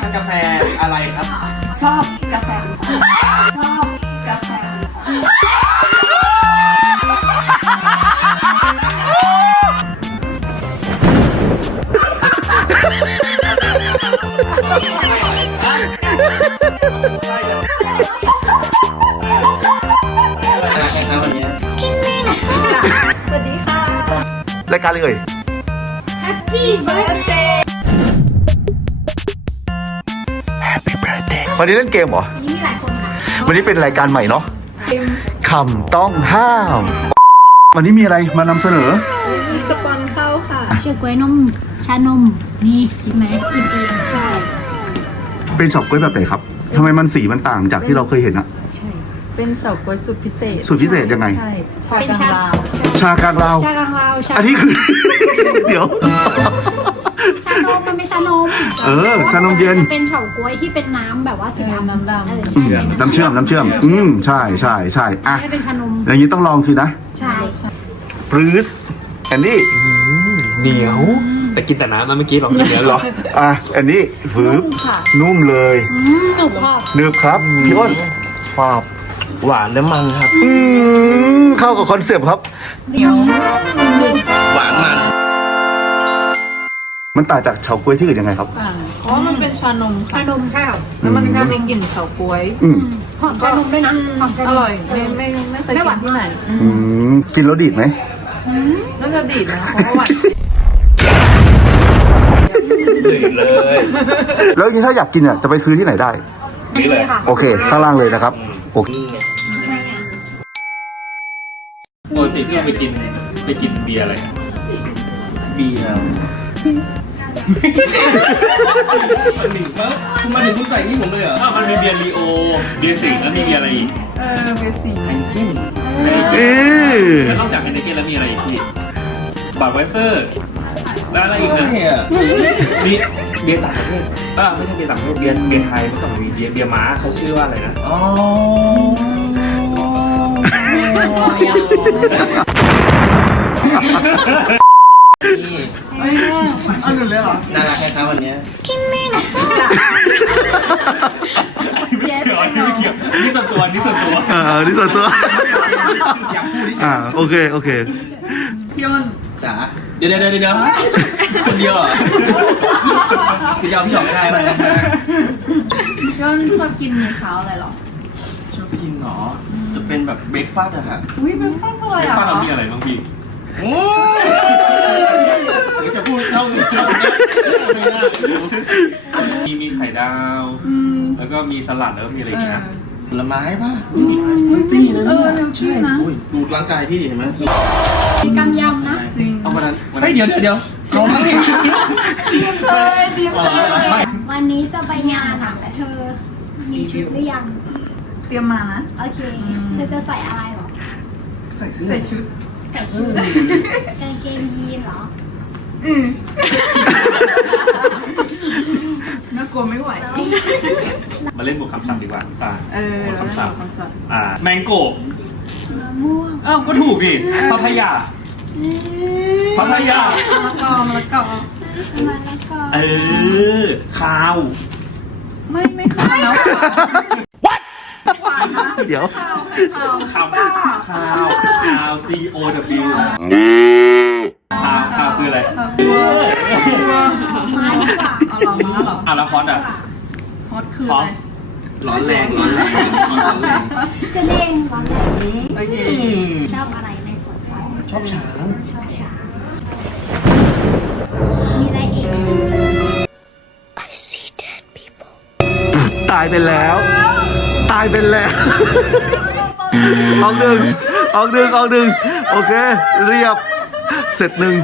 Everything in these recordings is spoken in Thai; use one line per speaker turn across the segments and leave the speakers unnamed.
กาแฟอะไรครับ
ชอบกาแฟชอบกาแฟสวัสดีค่ะ
รายการเลย
Happy Birthday
Happy Birthday วันนี้เล่นเกมเหรอ
วันนี้มีหลายคนค่ะ
วันนี้เป็นรายการใหม่เนาะคำต้องห้าม วันนี้มีอะไรมานำเสนอ
สปอนเข้าค่ะ
เชือกกล้วยนมชานมนี่กินไหมกินเองใช่
เป็นเฉาก๊วยแบบไหนครับทำไมมันสีมันต่างจากที่เราเคยเห็นอะ
เป็นเฉาก๊วยสูตรพิเศษ
สูตรพิเศษยังไง
ใช่ ชากังราว
ชากลางลาว
ชากลางลาวชา
อันนี้คือ เดี๋ยว
ชานมมันเป็นชานม
ชานมเย็น
จะเป็นเฉาก๊วยที่เป็นน้ำแบบว่าสีดำ
น้ำดำ
ใช่
น้ำเชื่อมใช่อ่ะ
อันนี้เป็นชานม
อย่างนี้ต้องลองสินะ
ใช่
ปรื้สแอนดี้
เหนียวแต่กินแต่น้ำนะเมื่อกี้ลองกินเนื้อเหรอ
อ่ะแอนดี้ฝืบนุ่มเลย
ตุกพ่อ
นึบครับพี่อ้นฟาบ
หวานและมันครับ
เข้ากับคอนเซปต์ครับ
หวานมัน
มันต่างจากเฉาก๊วยที่อื่นยังไงครับ
เพราะว่ามันเป็นชานมค่ะ
ชานมใช่ค่ะ
แล้วมันก็มีกลิ่นเฉาก๊วย
หอมชานมด้วยนะหอมชา
อน
ม
ร่อยไม่เคยกินที่ไหน
กินแล้วดีดไหม
น่าจะดีดนะเพราะว่าหวาน
เลย
แล้วอย่างนี้ถ้าอยากกินอ่ะจะไปซื้อที่ไหนได้
อันนี้ค่ะ
โอเค ข้างล่างเลยนะครับโอเค
ปกติพี่ไปกินเบียร์อะไรกัน
เบียร์คุณมาถึงคุณใส่นี่ผมเลยเหรอ
อ้าวมันมีเบียร์ลีโอ เบียร์สิงห์แล้วมีเบียร์อะไรอีก
เบสิ
แพนกิ้น
แล้วนอกจากไฮเนเก้นแล้วมีอะไรอีกพี่บาร์เวเซอร์แล้วอะไรอีกนะ มีเบียร์ต่างประเทศไม่ใช่เบียร์ต่างประเทศเบียร์ไทยเมื่อก่อนมีเบียร์ม้าเขาชื่อว่าอะไรนะ
อ๋อนี่
เอาหนูเลยเหรอ
น่ารักแค่ครับวันนี้
ไม่เกี่ยวนี่ส่วนตัวนี่ส่วนตัว
นี่ส่วนตัว
อยากพูดดิ
โอเค
พี่อ้น
จ๋าเดี๋ยวคนเดียวเหรอคือจะเอาพี่หยอกไม่ได้ไหม
พี่อ้นชอบกินมื้อเช้าอะไรเหรอ
ชอบกินเหรอจะเป็นแบบเบรกฟาสต์อะค่ะ
อุ้ยเป็นฟ้าสวย
ไอ้
อ่ะ
ฟ้าเรามีอะไรบ้างพี่
โอ้ยจะพูดเข้าไม่น่า
มีไข่ดาว แล้วก็มีสลัดแล้วก็มีอะไรอีกนะ
ผลไม้ป่ะ
ตีนะ
เฮลตี้นะ
อุ้ยดูร่างกายพี่ดิเห็นไหม
มีกำยำนะ
จริง
เอาวันนั้น
เฮ้ยเดี๋ยวเอามาดิ
วันนี้จะไปงานอ่ะแต่เธอมีชุดหรือยัง
เตรียมมานะ
โอเคเธอจะใส่อะไรหรอ
ใส่เสื้อ
ใส่ชุด
ใส่ชุดกางเกงยีนเหรอ
น่ากลัวไม่ไหว
มาเล่นบวกคำศัพท์ดีกว่าตาบวกคำศัพท์
คำศัพท์
แมงโกะ
มะม่วง
อ้าวก็ถูกดิพัทยา
มะละกอ
มะละกอ
มะละกอ
ข้าว
ไม่เข้าแล้ว
เดี๋ยว
ข้าว
ข้าว C O W ข้าวคืออะไร
มาดีกว่า
เอาลองมาเหรอ
แล้วฮอตอ่ะ
ฮอตคือ
ฮ
อะ
อ
ไร
ต
ร้อนแรง
จะเด้งร้อนแรง
โอเค
ชอบอะไรในสวนสัตว์
ชอบช้าง
ชอบช้างมีอะไรอีก
ตายไปแล้ว ออกหนึ่งโอเค เรียบ เสร็จหนึ่ง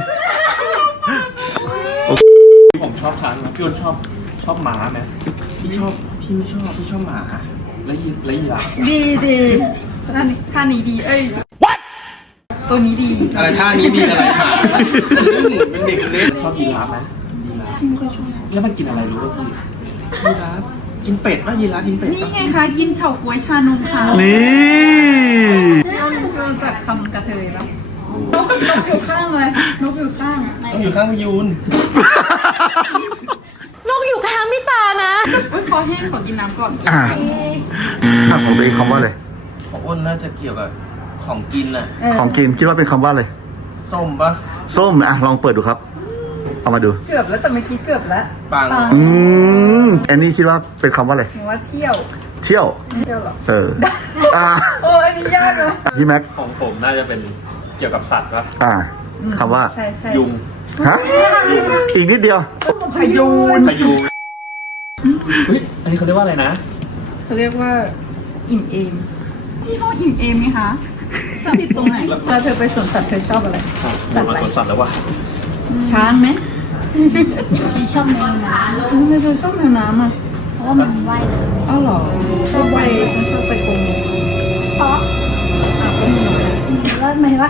ผมชอบช้างนะพี่อ้นชอบหมาไหม
พี่ไม่ชอบพี่ชอบหมา
แล้วยีราฟ
ดีท่านี้ดี เอ้ย ตัวนี้ดี
อะไรท่านี้ดีอะไรหมาเป็นเด็กเล็ก
ชอบยีราฟไหมยีราฟไม่ค่อยชอบแล้วมันกินอะไรรู้ป่ะพี่
ยีราฟกินเป็ดป่ะยีราฟกินเป็ด
นี่
ป่ะ
ไงคะกินเฉาก๊วยชานมค่ะ
นี่
เราจักคำกระเทยปะนกอยู่ข้างเลยนกอยู่ข้าง
ต้องอยู่ข้างพยูน
นกอยู่ข้างพี่ตานะ
อแห้งขอกินน้ำก่อน
ของตัวเองคำว่าอะไร
ของอ้นน่าจะเกี่ยวกับของกินน่ะ
ของกินคิดว่าเป็นคำว่าอะไร
ส้มปะ
ส้มลองเปิดดูครับ เอามาดู
เกือบแล้วแต่เมื่อกี้เกือบแล้ว
ปัง
แอนนี่คิดว่าเป็นคำว่าอะไร
หนูว่าเที่ยว
เที่ยว
เที่ยวเหรอ อันนี้ยากเลย
พี่แม็ก
ของผมน่าจะเป็นเกี่ยวกับสัตว์ปะ
คำว่า
ใช่ใช่
ยุง
ฮะ อีกนิดเดียว
พายุน
พายุเฮ้ยอันนี้เขาเรียกว่าอะไรนะ
เขาเรียกว่าอิ่มเอมพี่เขาอิ่มเอมไหมคะชอบผิดตรงไหนเธอไปสวนสัตว์เธอชอบอะไร
สัตว์อะไรสวนสัตว์แล้ววะ
ช้างไหม
ชอบแมวน้
ทำไมเธอชอบแมวน้ำอ่ะ
ำเพราะว่ามันว่ายน้ำ
อ้าวเหรอชอบไปฉันชอบไปกรง
เพราะ
ก็มี
แล้วหมายถึงว่า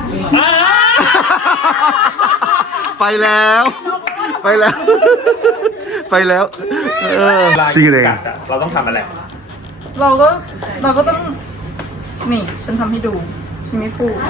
ไปแล้ว ไปแล้ว ไปแล้วจริงเลย
กัดอะเราต้องทำอะไร
เราก็ต้องนี่ฉันทำให้ดูฉันไม่พูด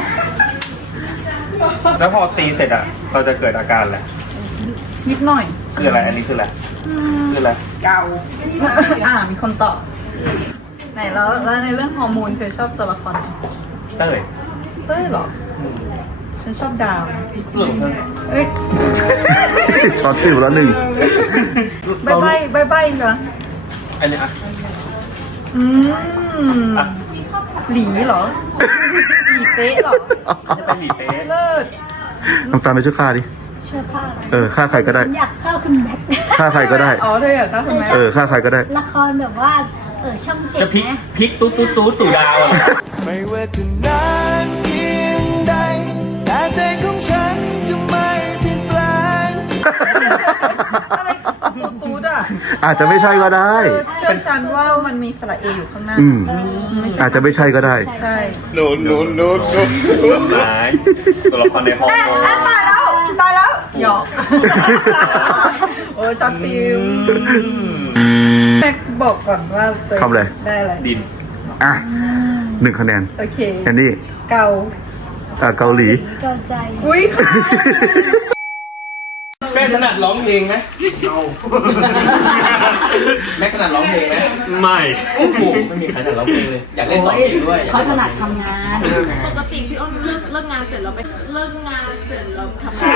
แล้วพอตีเสร็จอะเราจะเกิดอาการอะไร
นิดหน่อย
คืออะไร อันนี้คืออะไร คืออะไร
มีคนตอบไหนแล้วในเรื่องฮอร์โมนเธอชอบตัวละครไหน
เต้ย
เต้ยเหรอ ฉันชอบดาว
หรือเพิ่ง
เอ้ย
ช็อตฟิวแล้วหนึ่ง
บายบายเหรอ
อันนี้อะ อ่ะ
หลีเหรอ หลีเป๊ะเหรอ
จะเป็นหลีเป๊ะ
เลิศ
น้องตาลไปช่วยฆ่าดิ
ช่วยผ้า
ฆ่าใครก็ได้
ฉันอยากเข้าคุณแม็กซ์
ฆ่าใครก็ได้
อ๋อเธอเหรอคะคุณแม่
ฆ่าใครก็ได้
ละครแบบว่าช่องเจ็
จะ
ด
พลิก
นะ
พลิกตุ๊ดตุ๊ดตุ๊ดสู่ดาวอะ
ไม่ว่าจะนานเพียงใดแต่ใจของฉันจะไม่เปลี่ยนแปลง
อะไรตูดอ่ะ
อาจจะไม่ใช่ก็ได้
เชื่อฉันว่ามันมีสระเออยู่ข้างหน้า ไม่ใช่
อาจจะไม่ใช่ก็ได้
ใช่
เริ่มร้ายตัวละครในห้องโม
ตายแล้วหยอกโอ้ช็อตฟิลแม็กบอกก่อนว่าตัวเอง
ทำอะไร
ได้อะไร
ดิน
1 คะแนน
โอเค
แอนนี่
เกา
เกาหลี
เกินใจ
อุ้ย
แม่ถนัดร้องเพลงไหมแม่ถนัดร้องเพลงไหม
ไม่
โอ้โหไม่มีใครถนัดร้องเพลงเลย อยากเล่นร้องเพลงด้วย
เขาถนัดทำงาน
ปกติพี่อ้นเลิกงานเสร็จเราไปเลิกงานเสร็จเราทำงาน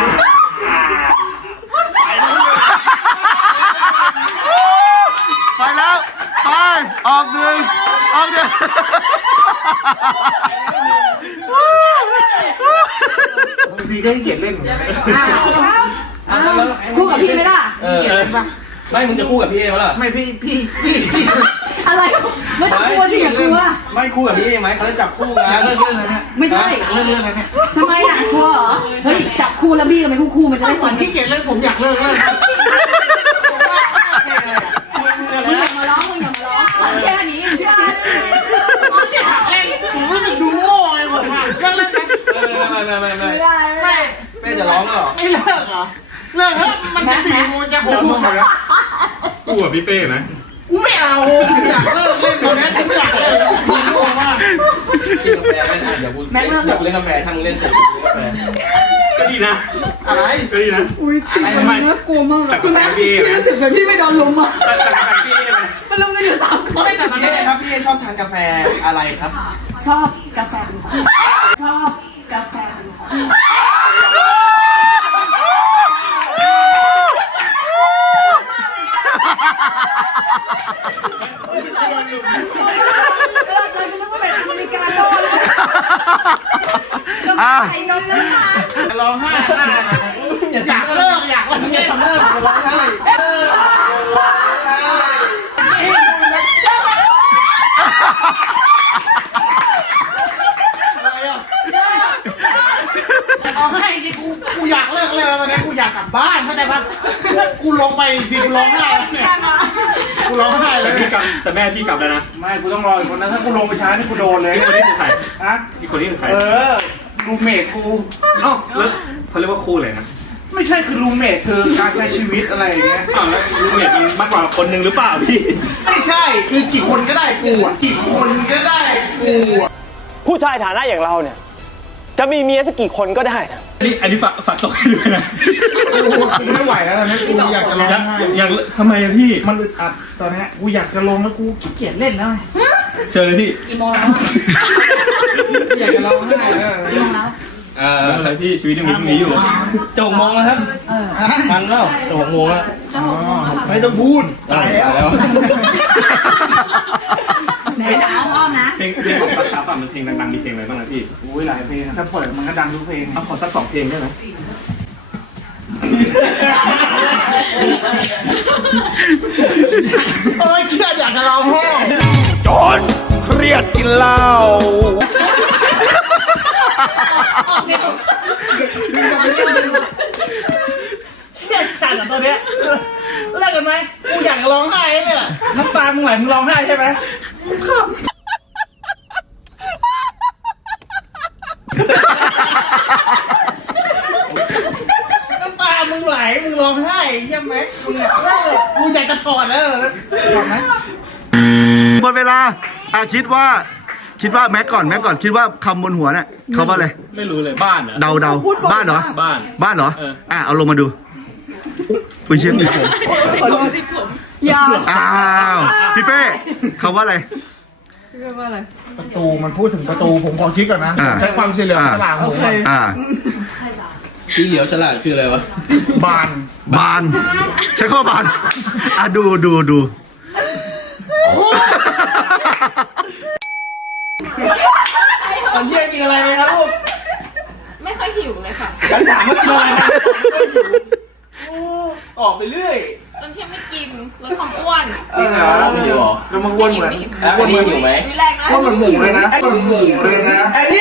ไปแล้ว ไป ออกหนึ่ง
พี่ก็ให้เกียรติเล่น
คู่กับพี่ไหมล่ะ
ไม่มึงจะคู่กับพี่เองไหมล่ะ
ไม่พี่
อะไร ไม่ต้องกลัวสิอย่ากลัว
ไม่คู่กับพี่เองไหมเขาจะจับคู่กัน
ไม่ใช่ทำไมอ่ะกลัวเหรอ เฮ้ยจับคู่แล้วบี้กันไปคู่มันจะได้ฟัน
ขี้เกียจเล่นผมอยากเลิกแล้ว
มึงอย่ามาร้องขอแค่นี้
ผมรู้สึกดูโง่เลยผมอ่ะเลิกเล่นไหม
ไม่แม่จะร้องเหรอ
ไม่เลิกเหรอเลิกแล้วมันจะ4 โมงจะ6 โมงแล้ว
กูกับพี่เป้นะ
กูไม่เอาผมอยากเลิกเล่นตอนนี้ผมอยากเลิกผมบอกว่า
กินกาแฟไม่ทันเดี๋ยวกูเล่นกาแฟทั้งเล่นเสร็จกาแฟ
ก็ดีนะ
อะไร
ก็ดีนะ
อุ้ยทีมันน่ากลัวมาก
จากกาแฟพี่
พี่
นะ
รู้สึกเหมือนพี่ไม่โดนลุมอ่ะ
จากกาแฟพี่นะ
มันลุมกันอยู่3 คน
พี่ครับพี่ชอบทานกาแฟอะไรครับ
ชอบกาแฟเป็นคู่ชอบกาแฟเป็นคู่
ไอ้นนท์แล้วค่ะ
ร้องไห้อยากเลิกไม่ทำเลิกร้องไห้เอาให้จริงกูอยากเลิกเลยแล้วตอนนี้กูอยากกลับบ้านเข้าใจปะถ้ากูลงไปจริงกูร้องไห้แล้วเนี่ยกูร้องไห้เล
แต่
ย
พี่กลับแต่แม่พี่กลับแล้วนะ
ไม่กูต้องรออีกคนนะถ้ากูลงไปช้านี่กูโดนเลย
นี่คนนี้คือใคร
ฮะ
นี่คนนี้คือใคร
รูเมทกู
เอ้าแล้วเขาเรียกว่าคู่เลยนะ
ไม่ใช่คือรูเมทคือการใช้ชีวิตอะไรอย่างเงี้ย
อ้าวแล้วลูกเนี่ยมีมากกว่าคนหนึ่งหรือเปล่าพี่
ไม่ใช่คือกี่คนก็ได้กูอ่ะกี่คนก็ได้กูอ่ะ
ผู้ชายฐานะอย่างเราเนี่ยจะมีเมียสักกี่คนก็ได้นะ
อันนี้ฝากตกให้ด้วยนะ
กูไม่ไหวแล้วตอนนี้กูอยากจะร้องไห้
อยากทำไมอะพี่
มันอึดอัดตอนนี้กูอยากจะลงแล้วกูขี้เกียจเล่นแล้ว
เชิญเลยพี่
กี่โมงแล้ว
อยากจะร้องไห้แล้ว
กี่โมงแล้ว
ไม่เป็นไรพี่ชีวิตยังมีพรุ่งนี้อยู่
จะ6 โมงแล้วครับทันแล้วจะ6 โมงแล้ว
จะ6 โมงแล้วค่ะ
ไม่ต้องพูดตายแล้ว
ไหนด่าอ้อมๆนะ
เพลงของซักซับมันเพลงดังๆมีเพลงอะไรบ้างนะพี่
อุ้ยหลายเพลงถ้าเปิดมันก็ดังทุกเพลง
เอาขอสัก2 เพลงได้ไหม
โอ้ยเครียดอยากจะร้องไห้
จนเครียดกินเหล้า
เครียดจัดอ่ะตอนเนี้ยเลิกกันไหมกูอยากจะร้องไห้เนี่ยน้ำตามึงไหลมึงร้องไห้ใช่ไหมน้ำตามึงไหลมึงร้องไห้ใช่ไหมมึงอยากเลิกกูอยากจะถอดแล้วถอดไหม
หมดเวลาคิดว่าแม็กก่อนคิดว่าคำบนหัวเนี่ยเขาว่าอะไร
ไม่รู้เลยบ้านเหรอ
เดาบ้านเหรอ
บ้าน
บ้านเหรอ
เออ
เอาลงมาดูอุ้ยเชี่ยมีผม
ยาว
อ้าวพี่เป้เขาว่าอะไร
เรียกว่าอะไร
ประตูมันพูดถึงประตูผมขอคิดก่อนนะ ใช้ความเฉลียวฉลาดของผมอะ
สีเหลียวฉลาดคืออะไรวะ
บาน
บานใช้ข้อบานดู
ตอนเที่ยงกินอะไรไหมครับลูก
ไม่ค่อยหิวเลยค่ะ
ฉันถามว่ากินอะไรนะออกไปเรื่อย
ตอนเที่ยงไม่กินลดความอ้วน
จริงเหรอหิวเหรอ
แล้วมันอ้วนเหมือน
อ้วนหิวไหม
มีแรงนะ
อ้วนเหมือนหมูเลยนะอ้วนเหมือนหมูเลยนะ
ไอ้นี่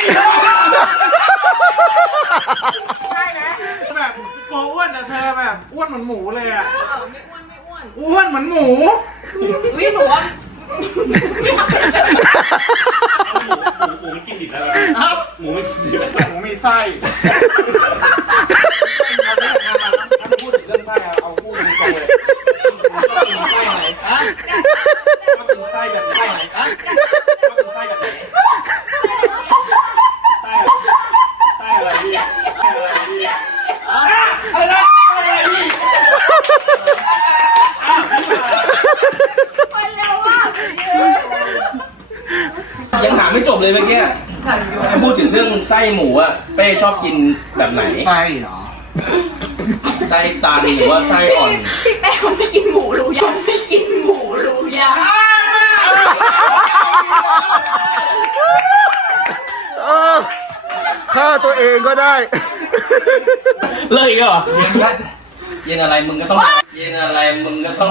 แบบกลัวอ้วนแต่เธอแบบอ้วนเหมือนหมูเลยอ่ะ
ไม่อ้วนไม่อ้วน
อ้วนเหมือนหมู
วิหนูว่า
หมูมันกินดิบแล้ว
ครับ
หมูไม่กินดิบ
หมูมีไส้
พูดถึงเรื่องไส้เอาพูดตรงเลยกินไส้ไหนอะมากินไส้แบบไหนอะมากินไส้แบบไหน
ไส้อะไรพี่ไส้อะไรพี่
อะไรนะอะไรนี่ยังถามไม่จบเลยเมื่อกี้พูดถึงเรื่องไส้หมูอะเป้ชอบกินแบบไหน
ไส้เหรอ
ไส้ตันหรือว่าไส้อ่อน
พี่แป้งไม่กินหมูรู้ยังไม่กินหมูรู้ยัง
ฆ่าตัวเองก็ได้
เลิกอีกเหรอ
เย็นอะไรมึงก็ต้องเย็นอะไรมึงก็ต้อง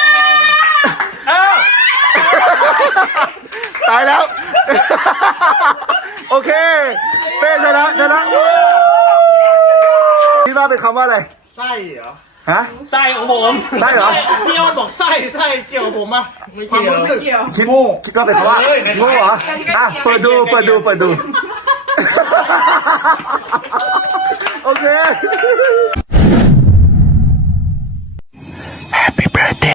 ตายแล้ว โอเค เป้ชนะคิดว่าเป็นคำว่าอะไร
ไส้เหรอ
ฮะ
ไส้ของผม
ใช่เหรอ
พี่อ้อนบอกไส้เกี่ยวกับผมอะ
ไม่
ความ
เกี่ยว
รู้สึก
คิดว่าเป็นคำว่าโง่เหรอเปิดดู โอเค